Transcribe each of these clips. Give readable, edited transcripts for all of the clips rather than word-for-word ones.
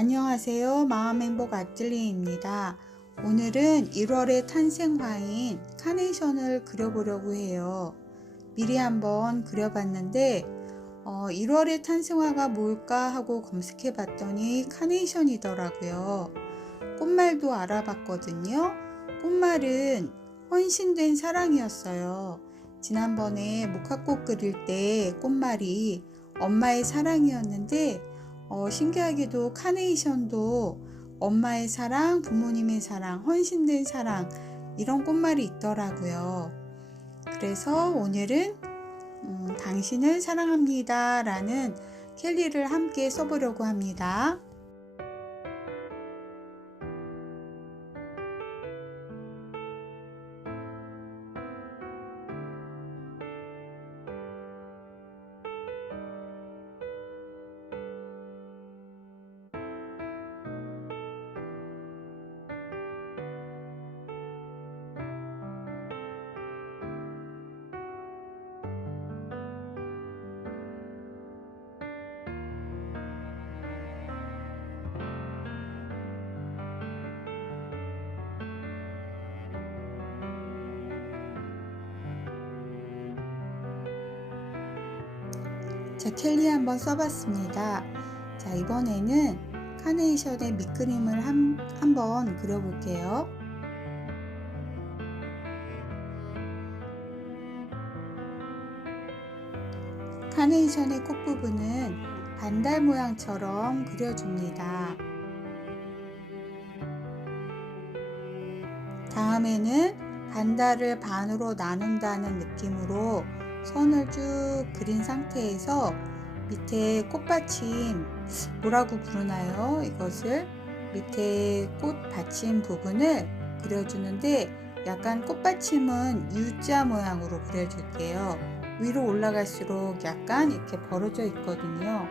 안녕하세요. 마음행복 아틀리에입니다. 오늘은 1월의 탄생화인 카네이션을 그려보려고 해요. 미리 한번 그려봤는데 1월의 탄생화가 뭘까 하고 검색해 봤더니 카네이션이더라고요. 꽃말도 알아봤거든요. 꽃말은 헌신된 사랑이었어요. 지난번에 목화꽃 그릴 때 꽃말이 엄마의 사랑이었는데 신기하게도 카네이션도 엄마의 사랑, 부모님의 사랑, 헌신된 사랑 이런 꽃말이 있더라고요. 그래서 오늘은 당신을 사랑합니다 라는 켈리를 함께 써보려고 합니다. 자, 켈리 한번 써봤습니다. 자, 이번에는 카네이션의 밑그림을 한번 그려볼게요. 카네이션의 꽃부분은 반달 모양처럼 그려줍니다. 다음에는 반달을 반으로 나눈다는 느낌으로 선을 쭉 그린 상태에서 밑에 꽃받침, 뭐라고 부르나요? 이것을 밑에 꽃 받침 부분을 그려주는데 약간 꽃받침은 U자 모양으로 그려줄게요. 위로 올라갈수록 약간 이렇게 벌어져 있거든요.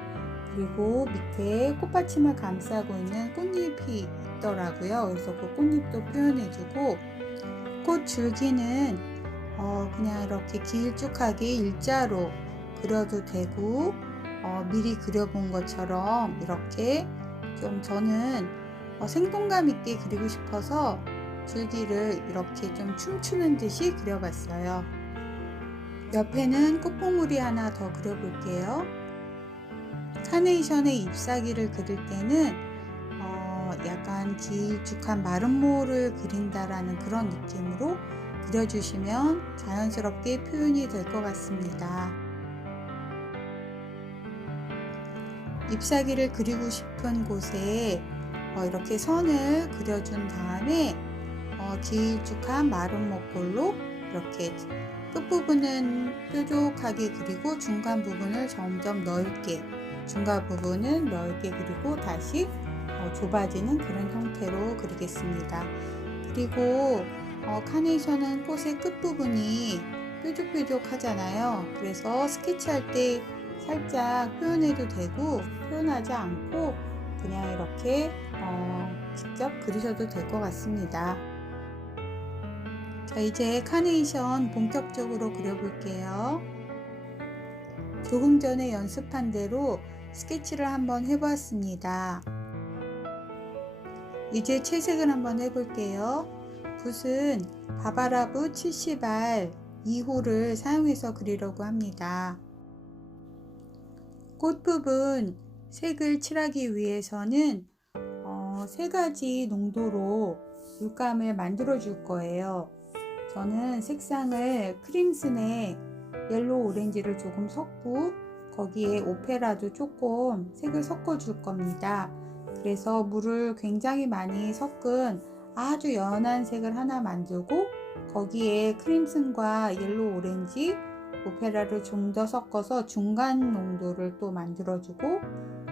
그리고 밑에 꽃받침을 감싸고 있는 꽃잎이 있더라고요. 그래서 그 꽃잎도 표현해주고 꽃 줄기는 그냥 이렇게 길쭉하게 일자로 그려도 되고 미리 그려본 것처럼 이렇게 좀 저는 생동감 있게 그리고 싶어서 줄기를 이렇게 좀 춤추는 듯이 그려봤어요. 옆에는 꽃봉오리 하나 더 그려볼게요. 카네이션의 잎사귀를 그릴 때는 약간 길쭉한 마름모를 그린다라는 그런 느낌으로 그려주시면 자연스럽게 표현이 될 것 같습니다. 잎사귀를 그리고 싶은 곳에 이렇게 선을 그려준 다음에 길쭉한 마름모꼴로 이렇게 끝부분은 뾰족하게 그리고 중간 부분을 점점 넓게, 중간 부분은 넓게 그리고 다시 좁아지는 그런 형태로 그리겠습니다. 그리고 카네이션은 꽃의 끝부분이 뾰족뾰족 하잖아요. 그래서 스케치할 때 살짝 표현해도 되고 표현하지 않고 그냥 이렇게 직접 그리셔도 될 것 같습니다. 자, 이제 카네이션 본격적으로 그려볼게요. 조금 전에 연습한 대로 스케치를 한번 해보았습니다. 이제 채색을 한번 해볼게요. 붓은 바바라붓 70알 2호를 사용해서 그리려고 합니다. 꽃 부분 색을 칠하기 위해서는 3가지 농도로 물감을 만들어 줄 거예요. 저는 색상을 크림슨에 옐로우 오렌지를 조금 섞고 거기에 오페라도 조금 색을 섞어 줄 겁니다. 그래서 물을 굉장히 많이 섞은 아주 연한 색을 하나 만들고 거기에 크림슨과 옐로우 오렌지, 오페라를 좀 더 섞어서 중간 농도를 또 만들어주고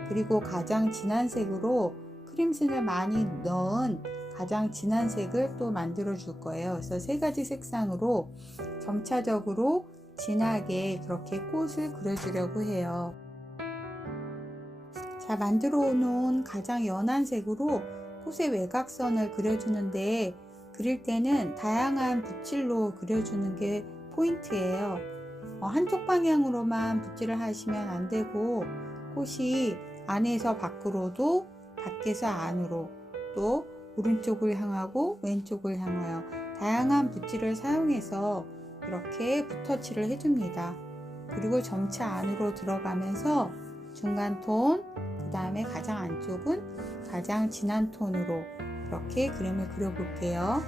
그리고 가장 진한 색으로 크림슨을 많이 넣은 가장 진한 색을 또 만들어 줄 거예요. 그래서 3가지 색상으로 점차적으로 진하게 그렇게 꽃을 그려주려고 해요. 자, 만들어 놓은 가장 연한 색으로 꽃의 외곽선을 그려주는데 그릴 때는 다양한 붓질로 그려주는 게 포인트예요. 한쪽 방향으로만 붓질을 하시면 안 되고 꽃이 안에서 밖으로도 밖에서 안으로, 또 오른쪽을 향하고 왼쪽을 향하여 다양한 붓질을 사용해서 이렇게 붓터치를 해줍니다. 그리고 점차 안으로 들어가면서 중간 톤, 그 다음에 가장 안쪽은 가장 진한 톤으로 이렇게 그림을 그려볼게요.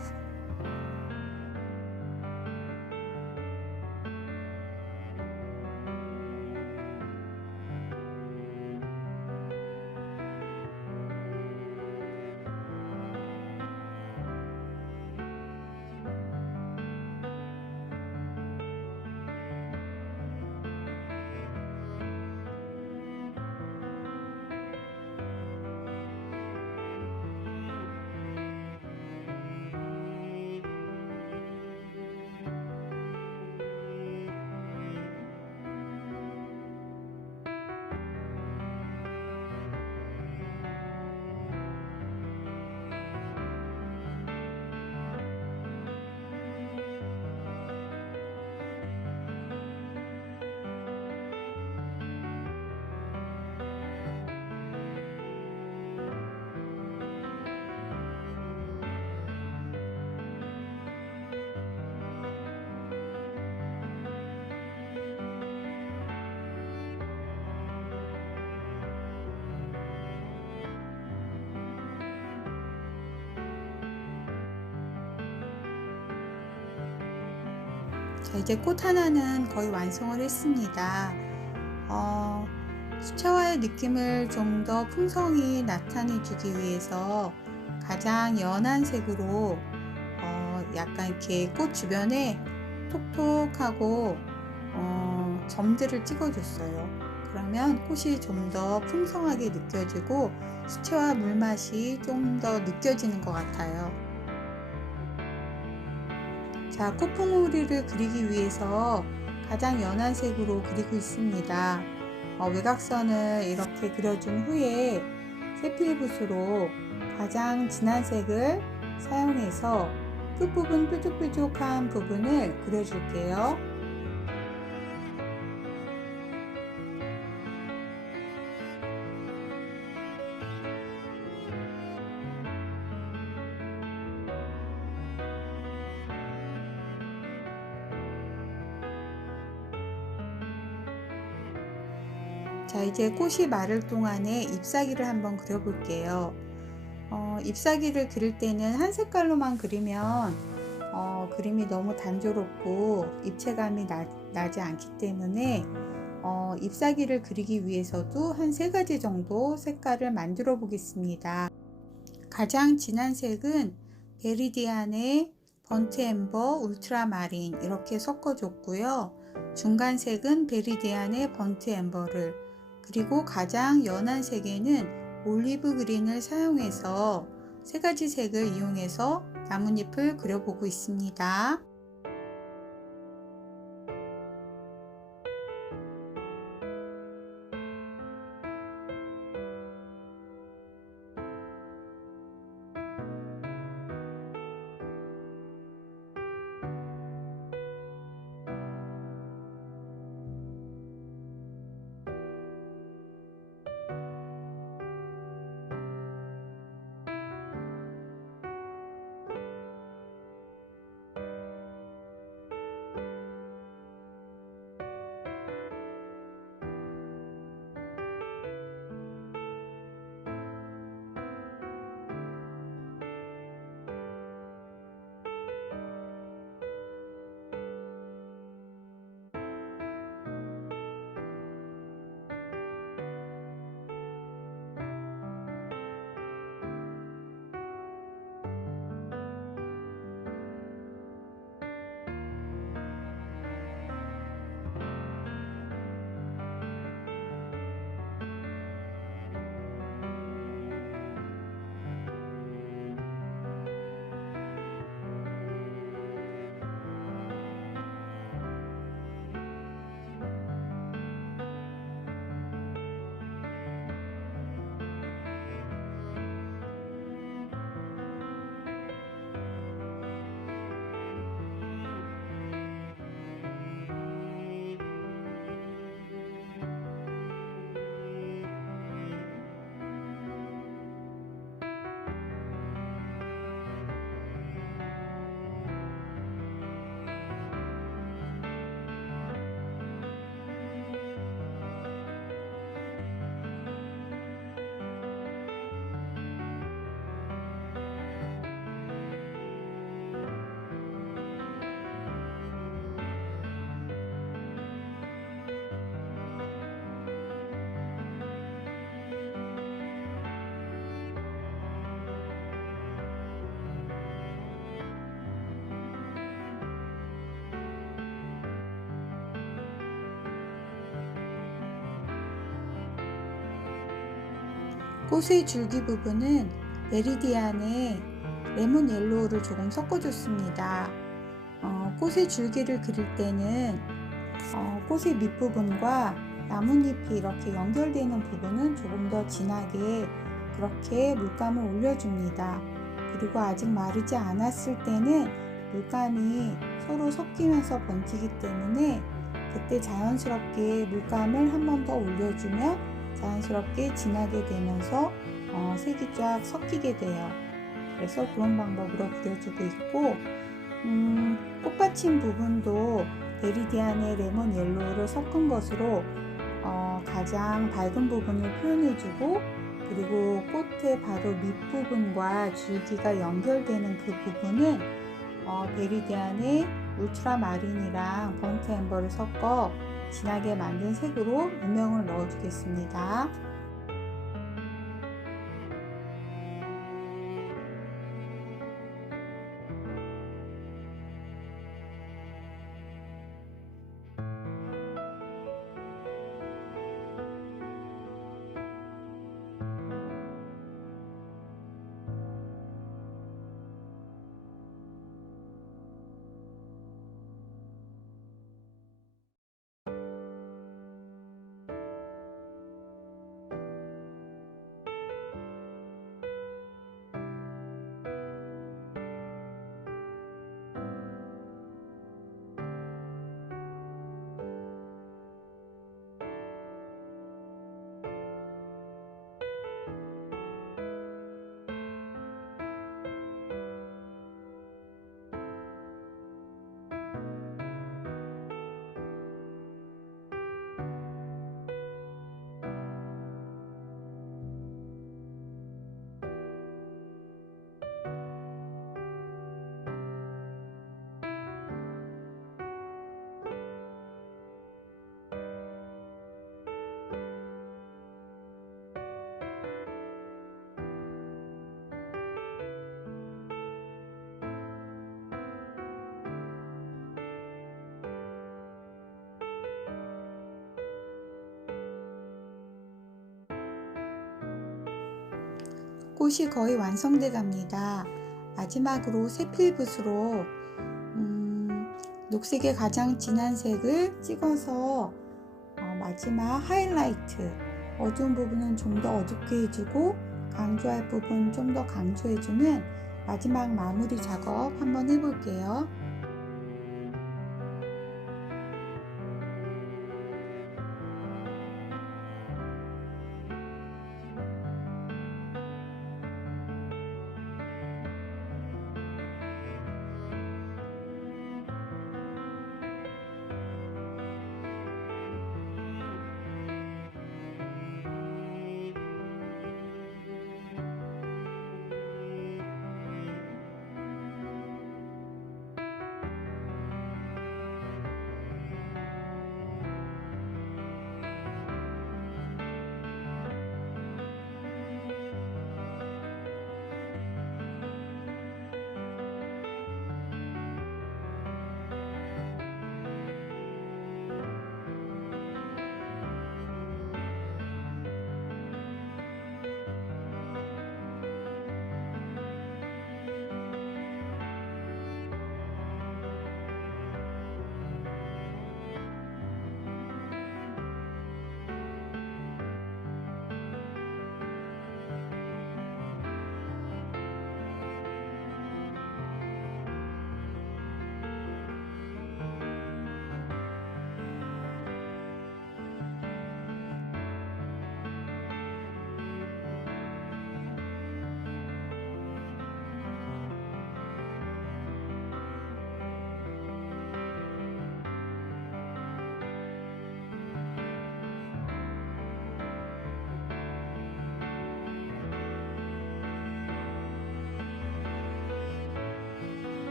자, 이제 꽃 하나는 거의 완성을 했습니다. 수채화의 느낌을 좀 더 풍성히 나타내 주기 위해서 가장 연한 색으로 약간 이렇게 꽃 주변에 톡톡하고 점들을 찍어 줬어요. 그러면 꽃이 좀 더 풍성하게 느껴지고 수채화 물맛이 좀 더 느껴지는 것 같아요. 자, 꽃봉오리를 그리기 위해서 가장 연한 색으로 그리고 있습니다. 외곽선을 이렇게 그려준 후에 세필붓으로 가장 진한 색을 사용해서 끝부분 뾰족뾰족한 부분을 그려줄게요. 자, 이제 꽃이 마를 동안에 잎사귀를 한번 그려볼게요. 잎사귀를 그릴 때는 한 색깔로만 그리면 그림이 너무 단조롭고 입체감이 나지 않기 때문에 잎사귀를 그리기 위해서도 한 3가지 정도 색깔을 만들어 보겠습니다. 가장 진한 색은 베리디안의 번트 앰버 울트라마린 이렇게 섞어줬고요. 중간 색은 베리디안의 번트 앰버를, 그리고 가장 연한 색에는 올리브 그린을 사용해서 3가지 색을 이용해서 나뭇잎을 그려보고 있습니다. 꽃의 줄기 부분은 메리디안에 레몬 옐로우를 조금 섞어줬습니다. 꽃의 줄기를 그릴 때는 꽃의 밑부분과 나뭇잎이 이렇게 연결되는 부분은 조금 더 진하게 그렇게 물감을 올려줍니다. 그리고 아직 마르지 않았을 때는 물감이 서로 섞이면서 번지기 때문에 그때 자연스럽게 물감을 한 번 더 올려주면 자연스럽게 진하게 되면서 색이 쫙 섞이게 돼요. 그래서 그런 방법으로 그려주고 있고, 꽃받침 부분도 메리디안의 레몬 옐로우를 섞은 것으로 가장 밝은 부분을 표현해주고, 그리고 꽃의 바로 밑부분과 줄기가 연결되는 그 부분은 메리디안의 울트라마린이랑 번트 앰버를 섞어 진하게 만든 색으로 음영을 넣어주겠습니다. 꽃이 거의 완성돼 갑니다. 마지막으로 세필붓으로 녹색의 가장 진한 색을 찍어서 마지막 하이라이트, 어두운 부분은 좀 더 어둡게 해주고 강조할 부분 좀 더 강조해주는 마지막 마무리 작업 한번 해볼게요.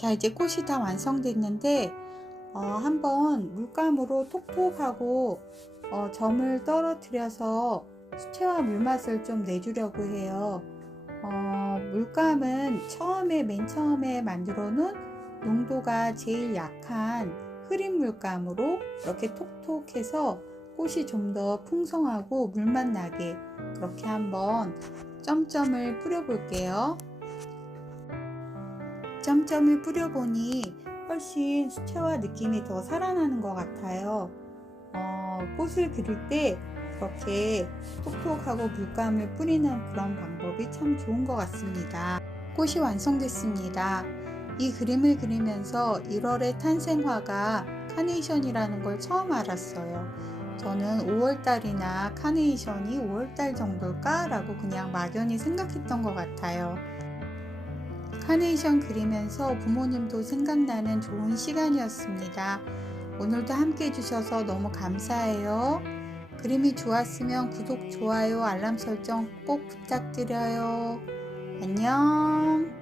자, 이제 꽃이 다 완성됐는데 한번 물감으로 톡톡하고 점을 떨어뜨려서 수채화 물맛을 좀 내주려고 해요. 물감은 맨 처음에 만들어 놓은 농도가 제일 약한 흐린 물감으로 이렇게 톡톡해서 꽃이 좀 더 풍성하고 물맛 나게 그렇게 한번 점점을 뿌려 볼게요. 점점을 뿌려보니 훨씬 수채화 느낌이 더 살아나는 것 같아요. 꽃을 그릴 때 이렇게 톡톡하고 물감을 뿌리는 그런 방법이 참 좋은 것 같습니다. 꽃이 완성됐습니다. 이 그림을 그리면서 1월의 탄생화가 카네이션이라는 걸 처음 알았어요. 저는 5월달이나 카네이션이 5월달 정도일까? 라고 그냥 막연히 생각했던 것 같아요. 카네이션 그리면서 부모님도 생각나는 좋은 시간이었습니다. 오늘도 함께 해주셔서 너무 감사해요. 그림이 좋았으면 구독, 좋아요, 알람 설정 꼭 부탁드려요. 안녕.